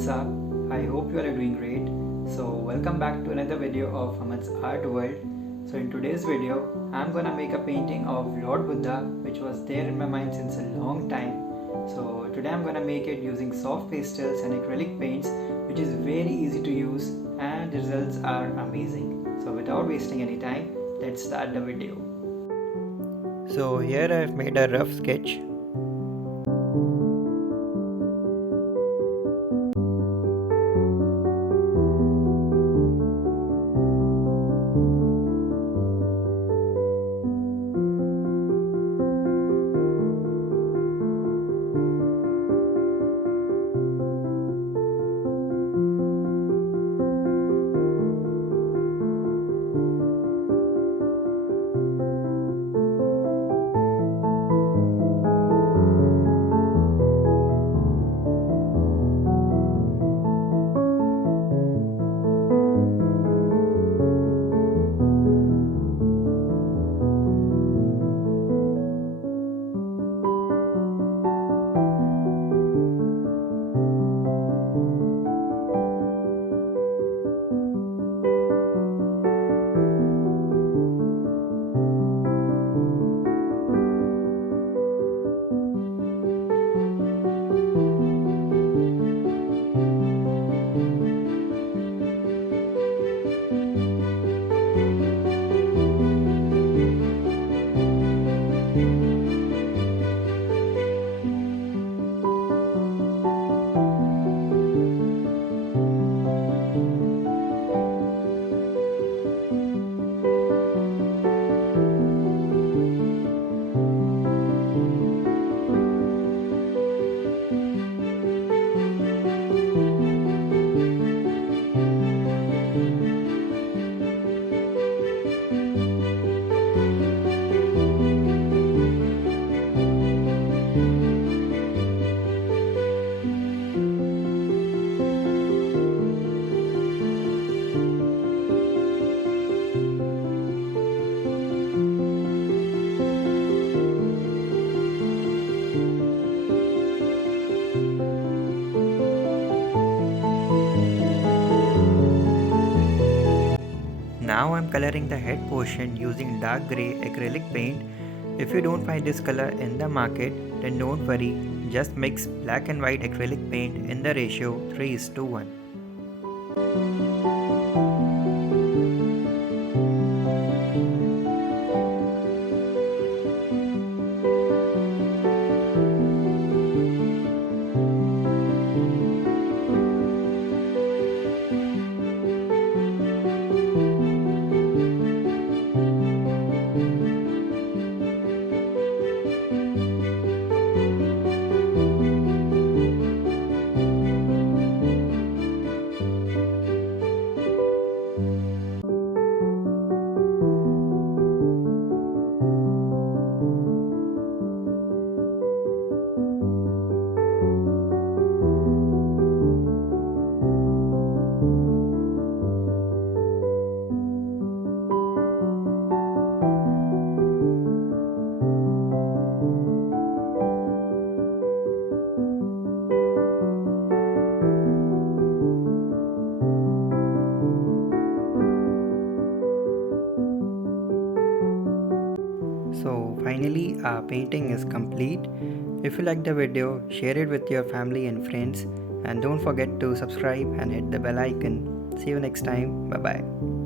what's up? I hope you all are doing great. So welcome back to another video of Aman's Art World. So in today's video, I'm gonna make a painting of Lord Buddha which was there in my mind since a long time. So today I'm gonna make it using soft pastels and acrylic paints, which is very easy to use and the results are amazing. So without wasting any time, let's start the video. So here I've made a rough sketch. Now I'm coloring the head portion using dark grey acrylic paint. If you don't find this color in the market, then don't worry, just mix black and white acrylic paint in the ratio 3:1. So finally our painting is complete. If you like the video, share it with your family and friends, and don't forget to subscribe and hit the bell icon. See you next time. Bye bye.